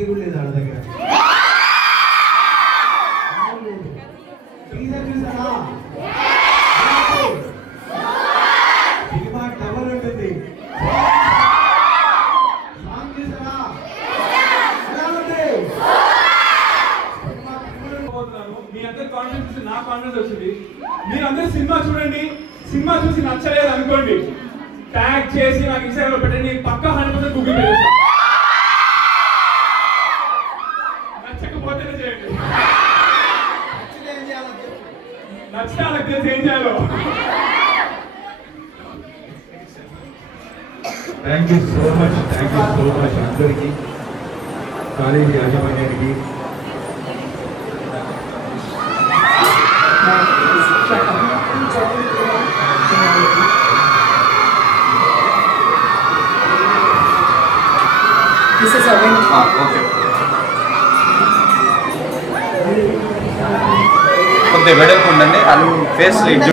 ఇది కూడా లేదు వాళ్ళ దగ్గర. సినిమా టవర్ ఉంటుంది. మీ అందరి కాన్ఫిడెన్స్ నా కాన్ఫిడెన్స్ వచ్చింది. మీరందరూ సినిమా చూడండి, సినిమా చూసి నచ్చలేదు అనుకోండి, ట్యాగ్ చేసి నాకు ఇన్స్టాగ్రామ్ లో పెట్టండి, పక్కా 100% గూగుల్ పే చేస్తాను. నచ్చకపోతేనే చేయండి, నచ్చితే వాళ్ళకి తెలిసి ఏం చేయాలో. థ్యాంక్ యూ సో మచ్ అందరికీ, కాలేజీ యాజమాన్యానికి. కొంచెం వెడల్పు ఉండండి, అది ఫేస్ లీడ్.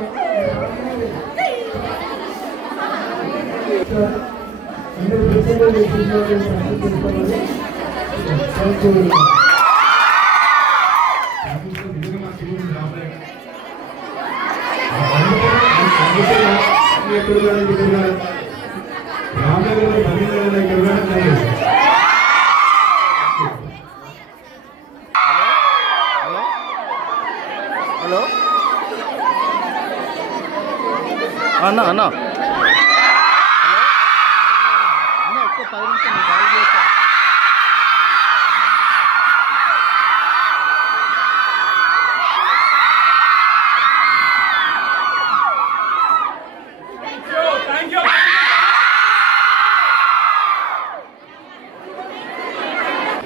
హలో అన్న అన్న ఒక్క 10 నిమిషాలు కాల్ చేస్తా.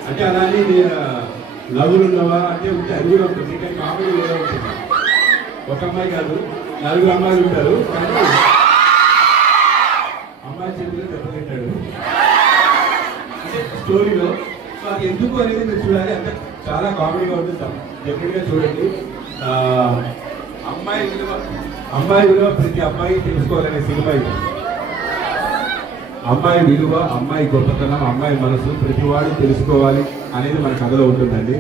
అంటే అలానే నలుగురు ఉన్నవా అంటే ఉంటే అది కూడా ఉంటుంది, కానీ కామెడీ వేరే ఉంటుంది. ఒక అమ్మాయి కాదు, 4 అమ్మాయిలు ఉంటారు, కానీ అమ్మాయి చేతిలో దెబ్బతింటాడు అంటే స్టోరీలో. సో అది ఎందుకు అనేది మీరు చూడాలి, అంటే చాలా కామెడీగా ఉంటుంది. డెఫినెట్గా చూడండి. అమ్మాయి విలువ ప్రతి అమ్మాయి తెలుసుకోవాలనే సినిమా ఇది. అమ్మాయి విలువ, అమ్మాయి గొప్పతనం, అమ్మాయి మనసు ప్రతివాడు తెలుసుకోవాలి అనేది మన కథలో ఉంటుందండి.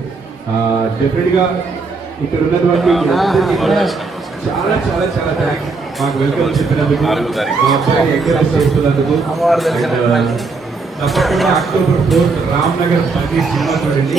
డెఫినెట్గా ఇక్కడ ఉన్నటువంటి చాలా చాలా చాలా థ్యాంక్స్ మాకు వెల్కమ్ చెప్పినందుకు, మా అబ్బాయిని ఎంకరేజ్ చేస్తున్నందుకు. తప్పకుండా అక్టోబర్ 4 రామ్నగర్ 10 సినిమా చూడండి.